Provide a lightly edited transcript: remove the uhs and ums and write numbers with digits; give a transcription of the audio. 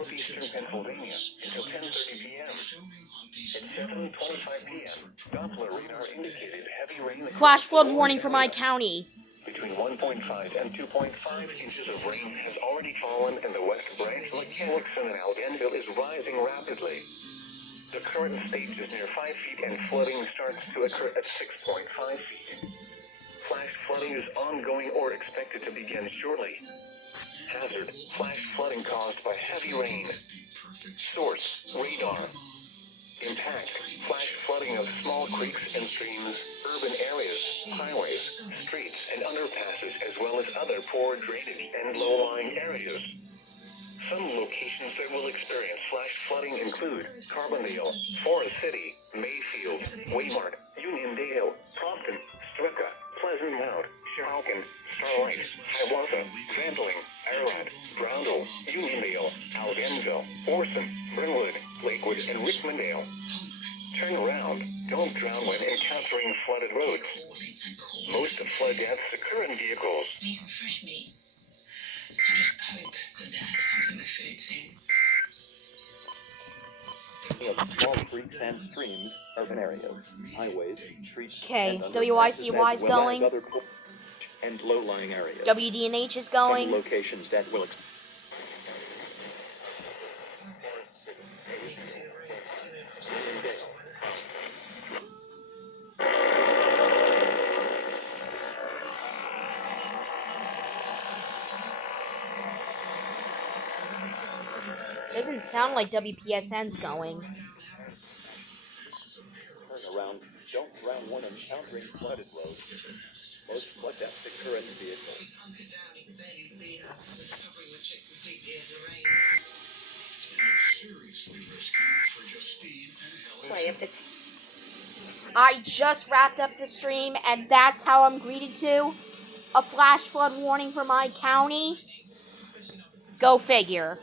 northeastern Pennsylvania until 10:30 p.m. At 7:25 p.m., Doppler radar indicated heavy rain. Flash flood warning for my county. Between 1.5 and 2.5 inches of rain has already fallen in the West Branch. Lackawanna and Honesdale is rising rapidly. The current stage is near 5 feet and flooding starts to occur at 6.5 feet. Flash flooding is ongoing or expected to begin shortly. Hazard: flash flooding caused by heavy rain. Source: radar. Impact: flash flooding of small creeks and streams, urban areas, highways, streets, and underpasses, as well as other poor drainage and low-lying areas. Some locations that will experience flash flooding include Carbondale, Forest City, Mayfield, Waymart, Uniondale, Prompton, Strucka, Pleasant Mount, Shahokin, Starlight, Hiawatha, Vandling, Ararat, Brownville, Uniondale, Aldenville, Orson, Brynwood, Lakewood, and Richmondale. Turn around. Don't drown when encountering flooded roads. Most of flood deaths occur in vehicles. Need some fresh meat. I just hope that Dad comes in with food soon. Of small creeks and streams, urban areas, highways, streets. Okay, WYCY is going. And low-lying areas. WDNH is going. Some locations that will. Doesn't sound like WPSN's going. Turn around. Don't drown when encountering flooded roads. Most flood deaths occur in the vehicle. He's hunkered down, he can barely see her. The covering was checked completely as the rain. Seriously risky for Justine and Helen. Wait, I have to I just wrapped up the stream, and that's how I'm greeted to. A flash flood warning for my county. Go figure.